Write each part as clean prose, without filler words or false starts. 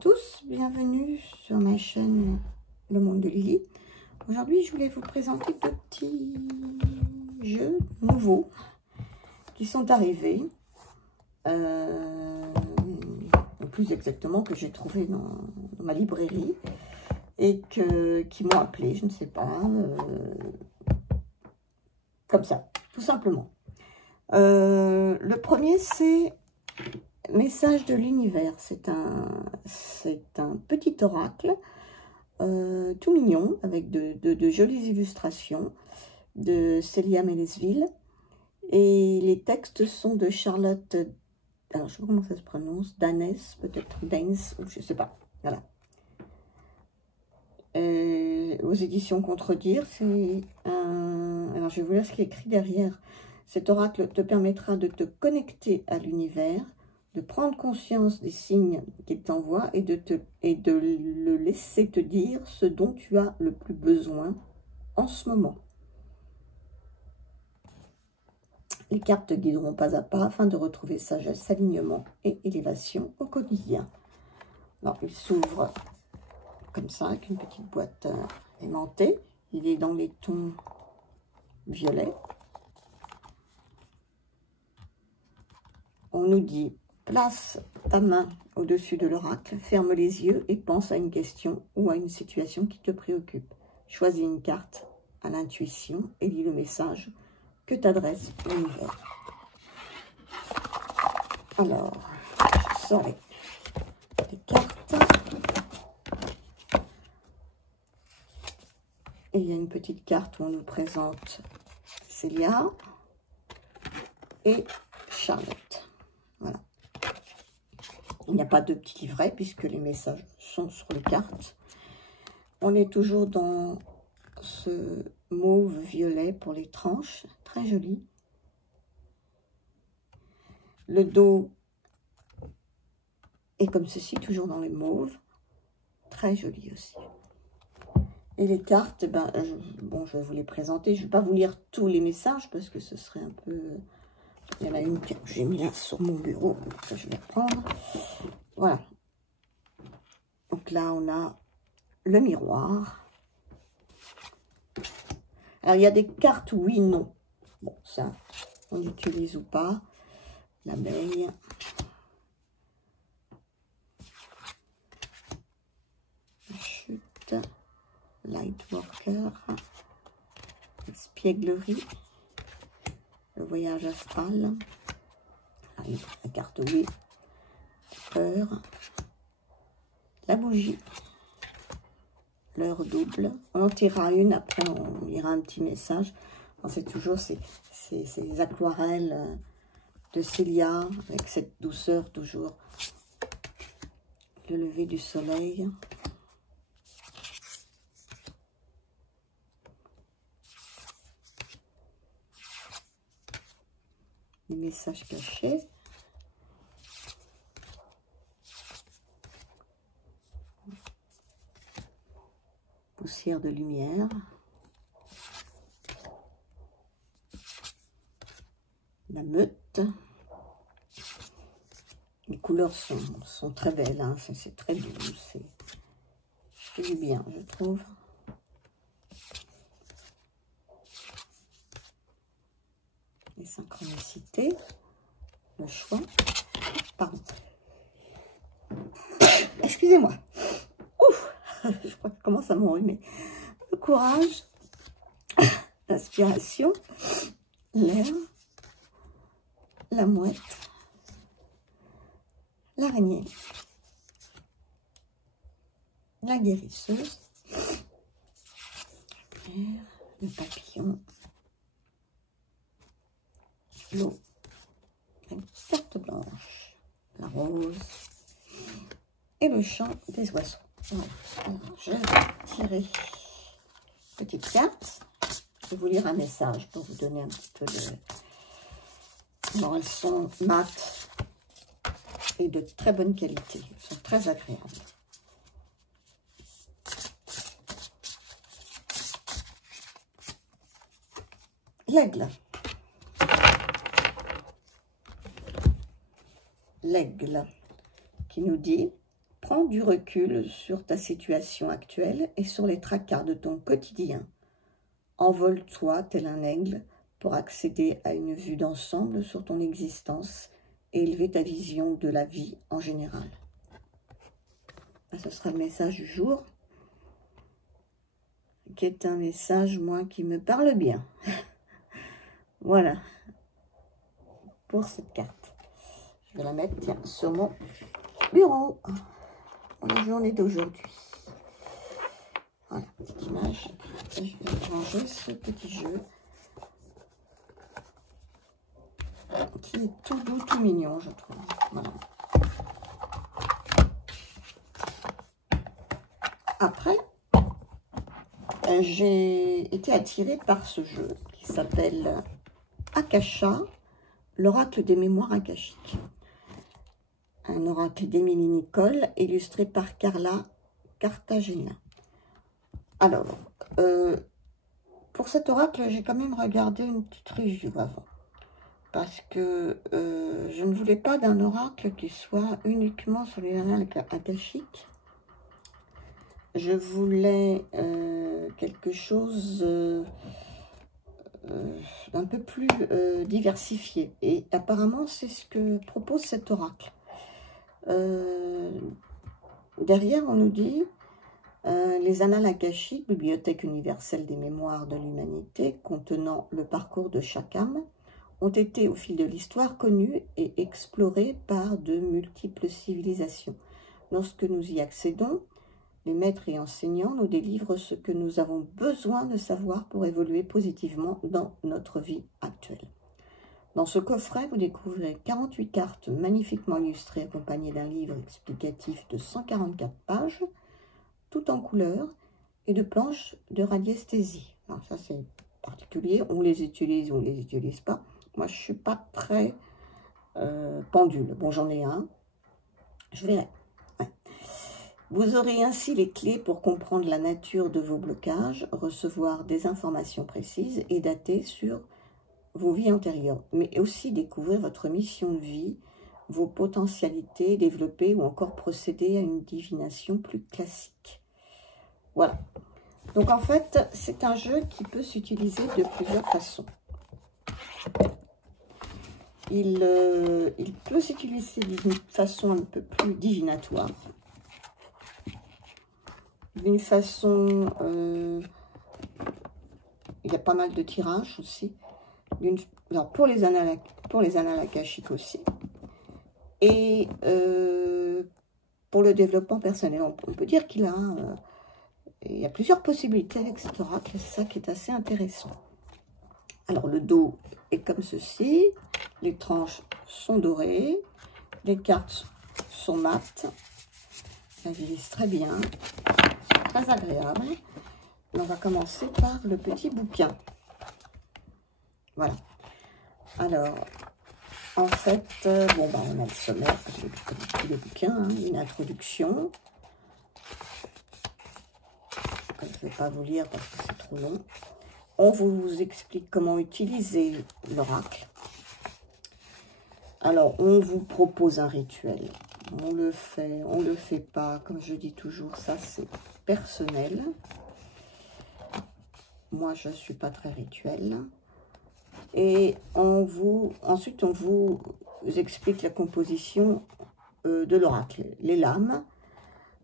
Tous, bienvenue sur ma chaîne Le Monde de Lily. Aujourd'hui, je voulais vous présenter deux petits jeux nouveaux qui sont arrivés, plus exactement que j'ai trouvé dans ma librairie et qui m'ont appelé, je ne sais pas, comme ça, tout simplement. Le premier, c'est Message de l'univers. C'est un petit oracle tout mignon avec de jolies illustrations de Célia Mélesville. Et les textes sont de Charlotte, alors je ne sais pas comment ça se prononce, Danes, peut-être Danes, je ne sais pas. Voilà. Aux éditions Contredire, c'est un... Alors je vais vous lire ce qui est écrit derrière. Cet oracle te permettra de te connecter à l'univers, de prendre conscience des signes qu'il t'envoie et de le laisser te dire ce dont tu as le plus besoin en ce moment. Les cartes te guideront pas à pas afin de retrouver sagesse, alignement et élévation au quotidien. Alors, il s'ouvre comme ça, avec une petite boîte aimantée. Il est dans les tons violets. On nous dit: place ta main au-dessus de l'oracle, ferme les yeux et pense à une question ou à une situation qui te préoccupe. Choisis une carte à l'intuition et lis le message que t'adresse l'univers. Alors, je sors les cartes. Et il y a une petite carte où on nous présente Célia et Charlotte. Voilà. Il n'y a pas de petit livret puisque les messages sont sur les cartes. On est toujours dans ce mauve violet pour les tranches, très joli. Le dos est comme ceci, toujours dans les mauves, très joli aussi. Et les cartes, ben, bon, je vais vous les présenter. Je ne vais pas vous lire tous les messages parce que ce serait un peu... Il y en a une que j'ai mis là sur mon bureau, que je vais reprendre. Voilà. Donc là, on a le miroir. Alors, il y a des cartes oui, non. Bon, ça, on utilise ou pas. L'abeille. La chute. Lightworker. Espièglerie. Le voyage astral. La carte oui. Peur. La bougie. L'heure double. On en tirera une, après on lira un petit message. C'est toujours ces aquarelles de Célia, avec cette douceur toujours. Le lever du soleil. Les messages cachés. Poussière de lumière. La meute. Les couleurs sont très belles, hein. C'est très doux. Ça fait du bien, je trouve. Les synchronicités. Le choix. Pardon. Excusez-moi. Ouf, je crois que je commence à m'enrhumer. Le courage. L'inspiration. L'air. La mouette. L'araignée. La guérisseuse. Le papillon. L'eau. La carte blanche. La rose. Et le chant des oiseaux. Voilà. Alors, je vais tirer petite carte. Je vais vous lire un message pour vous donner un petit peu de... Bon, elles sont mates et de très bonne qualité. Elles sont très agréables. L'aigle. L'aigle qui nous dit: Prends du recul sur ta situation actuelle et sur les tracas de ton quotidien. Envole-toi tel un aigle pour accéder à une vue d'ensemble sur ton existence et élever ta vision de la vie en général. Ce sera le message du jour, qui est un message, moi, qui me parle bien. Voilà, pour cette carte. Je vais la mettre, tiens, sur mon bureau, pour la journée d'aujourd'hui. Voilà, petite image. Je vais ranger ce petit jeu, qui est tout doux, tout mignon, je trouve. Voilà. Après, j'ai été attirée par ce jeu qui s'appelle Akasha, l'oracle des mémoires akashiques. Un oracle d'Émilie Nicole, illustré par Carla Cartagena. Alors, pour cet oracle, j'ai quand même regardé une petite review avant. Parce que je ne voulais pas d'un oracle qui soit uniquement sur les annales akashiques. Je voulais quelque chose d'un peu plus diversifié. Et apparemment, c'est ce que propose cet oracle. Derrière, on nous dit les annales akashiques, bibliothèque universelle des mémoires de l'humanité, contenant le parcours de chaque âme, ont été au fil de l'histoire connues et explorées par de multiples civilisations. Lorsque nous y accédons, les maîtres et enseignants nous délivrent ce que nous avons besoin de savoir pour évoluer positivement dans notre vie actuelle. Dans ce coffret, vous découvrez 48 cartes magnifiquement illustrées accompagnées d'un livre explicatif de 144 pages, tout en couleur, et de planches de radiesthésie. Alors ça, c'est particulier, on les utilise ou on ne les utilise pas. Moi, je ne suis pas très pendule. Bon, j'en ai un, je verrai. Ouais. Vous aurez ainsi les clés pour comprendre la nature de vos blocages, recevoir des informations précises et datées sur vos vies antérieures, mais aussi découvrir votre mission de vie, vos potentialités, développer ou encore procéder à une divination plus classique. Voilà. Donc en fait, c'est un jeu qui peut s'utiliser de plusieurs façons. Il peut s'utiliser d'une façon un peu plus divinatoire. D'une façon, il y a pas mal de tirages aussi. Alors pour les annales akashiques aussi. Et pour le développement personnel, on peut dire qu'il a, il y a plusieurs possibilités avec cet oracle. C'est ça qui est assez intéressant. Alors le dos est comme ceci. Les tranches sont dorées. Les cartes sont mates. Ça glisse très bien. C'est très agréable. Et on va commencer par le petit bouquin. Voilà. Alors, en fait, bon, bah, on a le sommaire, comme tous les bouquins, hein, une introduction. Je ne vais pas vous lire parce que c'est trop long. On vous explique comment utiliser l'oracle. Alors, on vous propose un rituel. On le fait pas. Comme je dis toujours, ça c'est personnel. Moi, je ne suis pas très rituel. Et ensuite, on vous explique la composition de l'oracle. Les lames,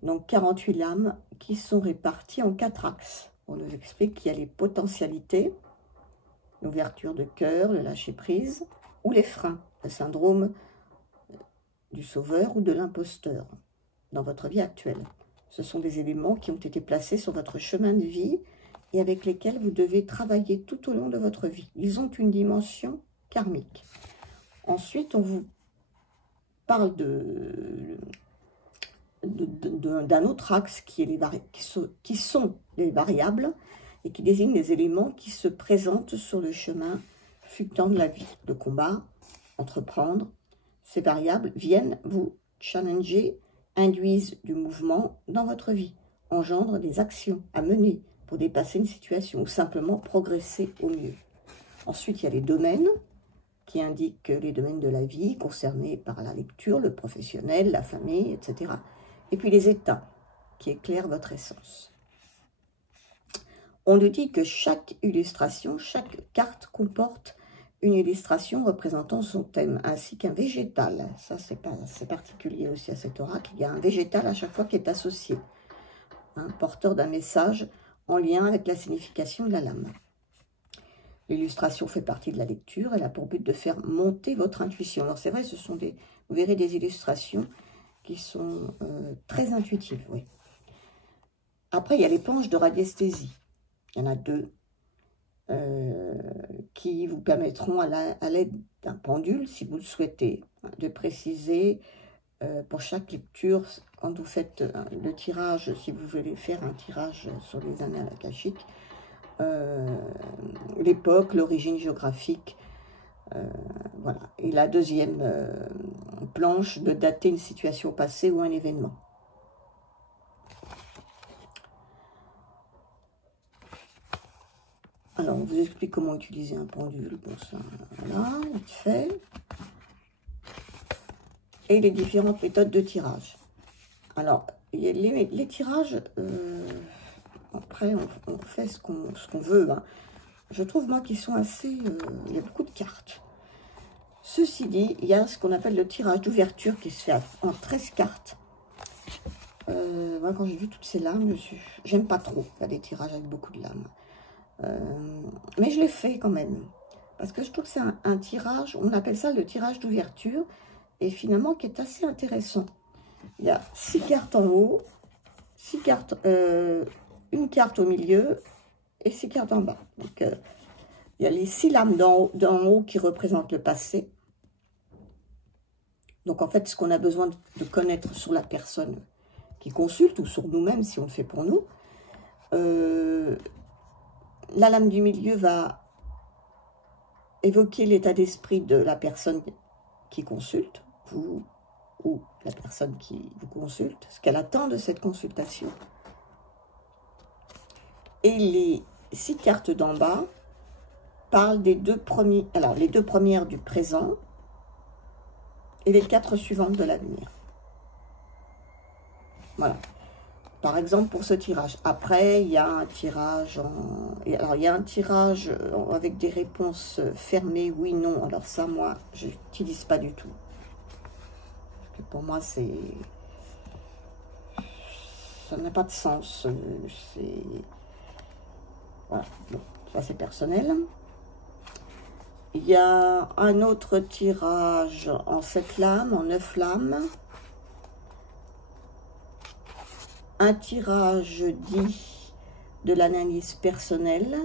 donc 48 lames qui sont réparties en 4 axes. On nous explique qu'il y a les potentialités, l'ouverture de cœur, le lâcher-prise, ou les freins, le syndrome du sauveur ou de l'imposteur dans votre vie actuelle. Ce sont des éléments qui ont été placés sur votre chemin de vie et avec lesquels vous devez travailler tout au long de votre vie. Ils ont une dimension karmique. Ensuite, on vous parle d'un autre axe qui sont les variables et qui désignent les éléments qui se présentent sur le chemin fluctuant de la vie. Le combat, entreprendre, ces variables viennent vous challenger, induisent du mouvement dans votre vie, engendrent des actions à mener pour dépasser une situation ou simplement progresser au mieux. Ensuite, il y a les domaines qui indiquent les domaines de la vie concernés par la lecture, le professionnel, la famille, etc. et puis les états qui éclairent votre essence. On nous dit que chaque illustration, chaque carte comporte une illustration représentant son thème, ainsi qu'un végétal. Ça, c'est particulier aussi à cet oracle. Il y a un végétal à chaque fois qui est associé, porteur d'un message en lien avec la signification de la lame. L'illustration fait partie de la lecture. Elle a pour but de faire monter votre intuition. Alors c'est vrai, ce sont vous verrez des illustrations qui sont très intuitives. Oui. Après, il y a les planches de radiesthésie. Il y en a 2 qui vous permettront, à l'aide d'un pendule, si vous le souhaitez, de préciser pour chaque lecture, quand vous faites le tirage, si vous voulez faire un tirage sur les annales akashiques, l'époque, l'origine géographique, voilà. Et la deuxième planche, de dater une situation passée ou un événement. Alors, on vous explique comment utiliser un pendule. Bon, ça, voilà, vite fait. Et les différentes méthodes de tirage. Alors, les tirages, après, on fait ce qu'on veut. Hein. Je trouve, moi, qu'ils sont assez... il y a beaucoup de cartes. Ceci dit, il y a ce qu'on appelle le tirage d'ouverture qui se fait en 13 cartes. Moi, quand j'ai vu toutes ces lames, j'aime pas trop faire des tirages avec beaucoup de lames. Mais je l'ai fait quand même. Parce que je trouve que c'est un tirage, on appelle ça le tirage d'ouverture, et finalement qui est assez intéressant. Il y a 6 cartes en haut, 6 cartes, une carte au milieu et 6 cartes en bas. Donc, il y a les 6 lames d'en haut qui représentent le passé. Donc, en fait, ce qu'on a besoin de connaître sur la personne qui consulte, ou sur nous-mêmes, si on le fait pour nous. La lame du milieu va évoquer l'état d'esprit de la personne qui consulte, vous ou la personne qui vous consulte, ce qu'elle attend de cette consultation. Et les 6 cartes d'en bas parlent des 2 premiers, alors les 2 premières du présent et les 4 suivantes de l'avenir. Voilà. Par exemple, pour ce tirage. Après, il y a un tirage alors, il y a un tirage avec des réponses fermées, oui, non. Alors ça, moi, je n'utilise pas du tout. Parce que pour moi, ça n'a pas de sens. Voilà. Bon, ça, c'est personnel. Il y a un autre tirage en 7 lames, en 9 lames. Un tirage dit de l'analyse personnelle.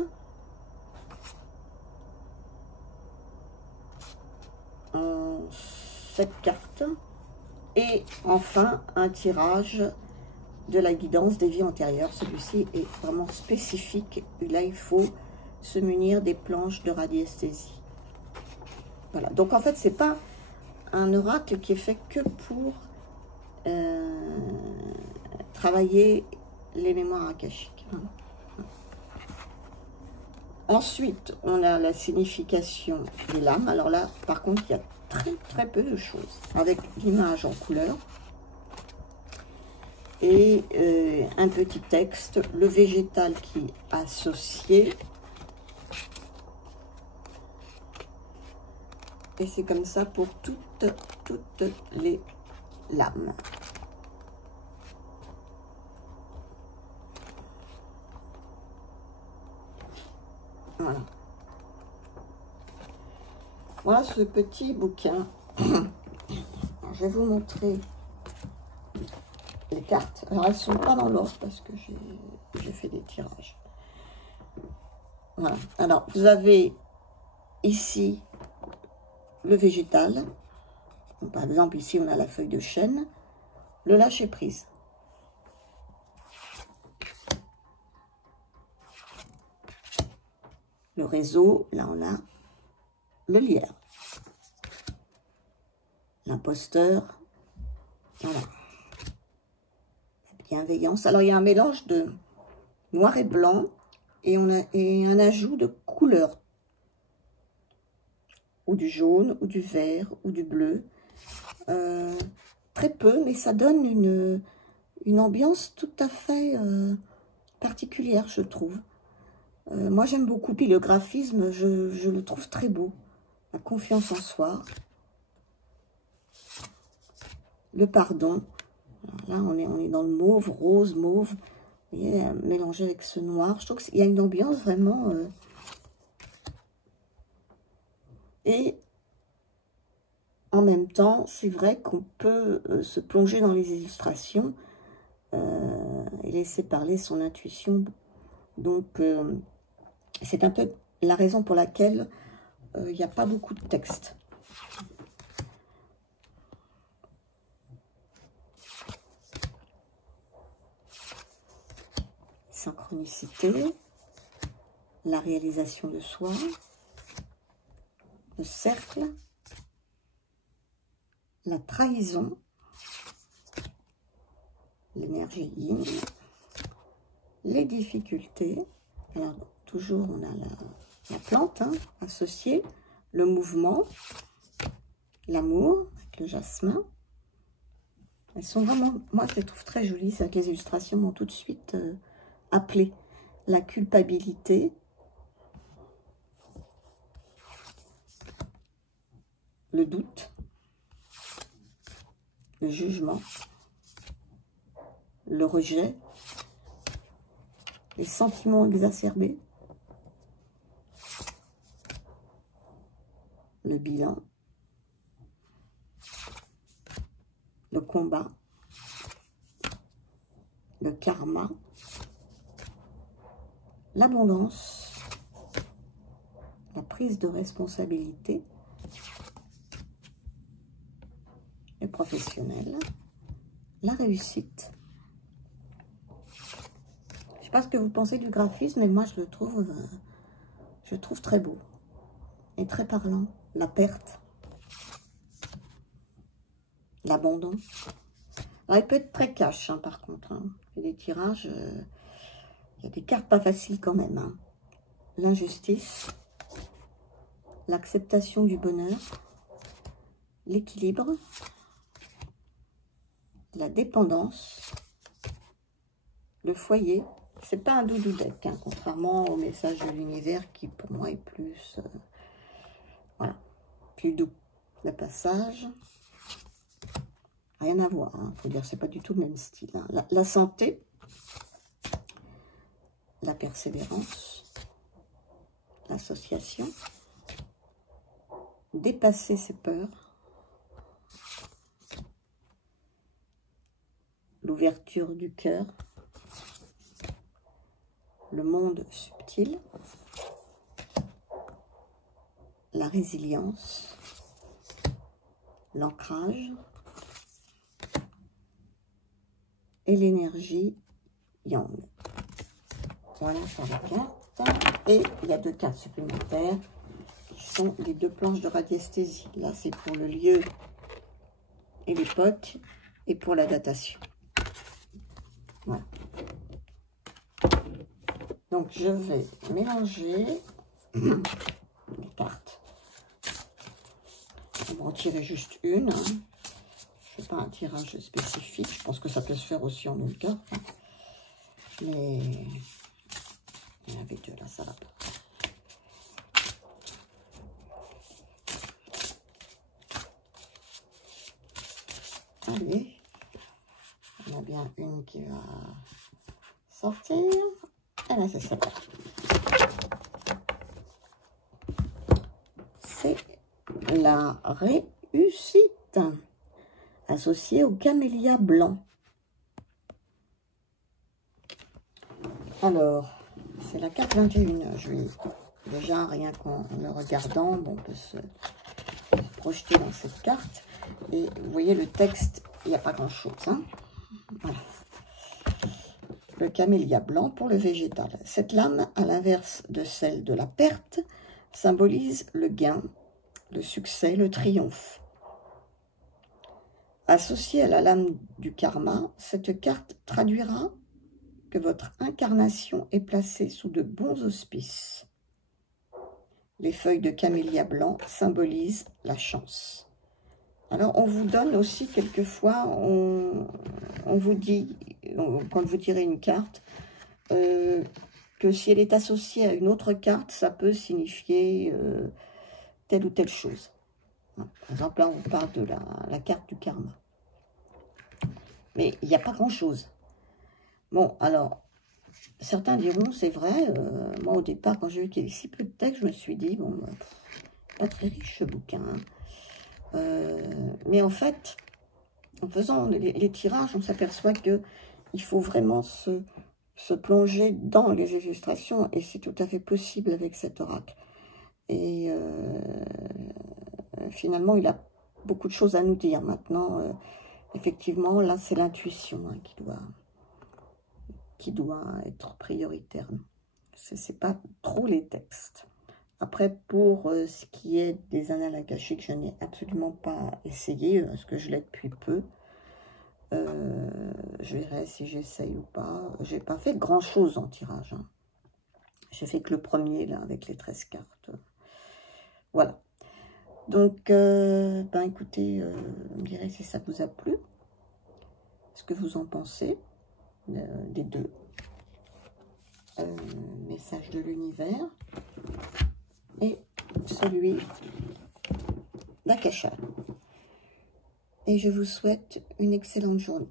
En 7 cartes. Et enfin, un tirage de la guidance des vies antérieures. Celui-ci est vraiment spécifique. Et là, il faut se munir des planches de radiesthésie. Voilà. Donc, en fait, c'est pas un oracle qui est fait que pour... travailler les mémoires akashiques. Ensuite, on a la signification des lames. Alors là, par contre, il y a très peu de choses. Avec l'image en couleur. Et un petit texte. Le végétal qui est associé. Et c'est comme ça pour toutes les lames. Voilà. Voilà ce petit bouquin. Je vais vous montrer les cartes. Alors, elles ne sont pas dans l'ordre parce que j'ai fait des tirages. Voilà. Alors, vous avez ici le végétal. Donc, par exemple, ici, on a la feuille de chêne. Le lâcher-prise. Le réseau, là on a le lierre. L'imposteur, voilà. La bienveillance. Alors il y a un mélange de noir et blanc et on a un ajout de couleurs. Ou du jaune, ou du vert, ou du bleu. Très peu, mais ça donne une ambiance tout à fait particulière, je trouve. Moi, j'aime beaucoup. Puis le graphisme, je le trouve très beau. La confiance en soi. Le pardon. Alors là, on est dans le mauve, rose, mauve. Vous voyez, mélangé avec ce noir. Je trouve qu'il y a une ambiance vraiment... Et en même temps, c'est vrai qu'on peut se plonger dans les illustrations et laisser parler son intuition. Donc, c'est un peu la raison pour laquelle il n'y a pas beaucoup de texte. Synchronicité, la réalisation de soi, le cercle, la trahison, l'énergie yin, les difficultés. Alors, toujours, on a la plante associée, le mouvement, l'amour, avec le jasmin. Elles sont vraiment, moi je les trouve très jolies, c'est que les illustrations m'ont tout de suite appelé. La culpabilité, le doute, le jugement, le rejet, les sentiments exacerbés, le bilan, le combat, le karma, l'abondance, la prise de responsabilité, le professionnel, la réussite. Je ne sais pas ce que vous pensez du graphisme, mais moi je le trouve très beau et très parlant. La perte, l'abandon. Alors il peut être très cash par contre. Il y a des tirages, il y a des cartes pas faciles quand même. L'injustice, l'acceptation du bonheur, l'équilibre, la dépendance, le foyer. C'est pas un doudou deck, contrairement au message de l'univers qui pour moi est plus voilà, plus doux. Le passage, rien à voir, faut dire, c'est pas du tout le même style. La santé, la persévérance, l'association, dépasser ses peurs, l'ouverture du cœur, le monde subtil, la résilience, l'ancrage et l'énergie yang. Voilà sur la carte. Et il y a 2 cartes supplémentaires qui sont les 2 planches de radiesthésie. Là, c'est pour le lieu et l'époque et pour la datation. Voilà. Donc, je vais mélanger les cartes. On va en tirer juste une. Je ne fais pas un tirage spécifique. Je pense que ça peut se faire aussi en une carte. Mais il y en avait 2 là, ça va pas. Allez, il y en a bien une qui va sortir. Et là, c'est ça. C'est la réussite, associée au camélia blanc. Alors, c'est la carte 21 juillet. Déjà, rien qu'en le regardant, bon, on peut se projeter dans cette carte. Et vous voyez le texte, il n'y a pas grand-chose. Voilà. Le camélia blanc pour le végétal. Cette lame, à l'inverse de celle de la perte, symbolise le gain, le succès, le triomphe. Associée à la lame du karma, cette carte traduira que votre incarnation est placée sous de bons auspices. Les feuilles de camélia blanc symbolisent la chance. Alors, on vous donne aussi, quelquefois, on vous dit, quand vous tirez une carte, que si elle est associée à une autre carte, ça peut signifier telle ou telle chose. Par exemple, là, on parle de la carte du karma. Mais il n'y a pas grand-chose. Bon, alors, certains diront, c'est vrai, moi, au départ, quand j'ai vu qu'il y avait si peu de texte, je me suis dit, bon, pas très riche, ce bouquin. Mais en fait, en faisant les tirages, on s'aperçoit qu'il faut vraiment se plonger dans les illustrations, et c'est tout à fait possible avec cet oracle. Et finalement, il a beaucoup de choses à nous dire. Maintenant, effectivement, là, c'est l'intuition hein, qui doit être prioritaire. C'est pas trop les textes. Après, pour ce qui est des annales akashiques, je n'ai absolument pas essayé, parce que je l'ai depuis peu. Je verrai si j'essaye ou pas. J'ai pas fait grand-chose en tirage. Hein. J'ai fait que le premier, là, avec les 13 cartes. Voilà. Donc, ben écoutez, vous me direz si ça vous a plu. Ce que vous en pensez des deux. Message de l'univers. Et celui d'Akasha. Et je vous souhaite une excellente journée.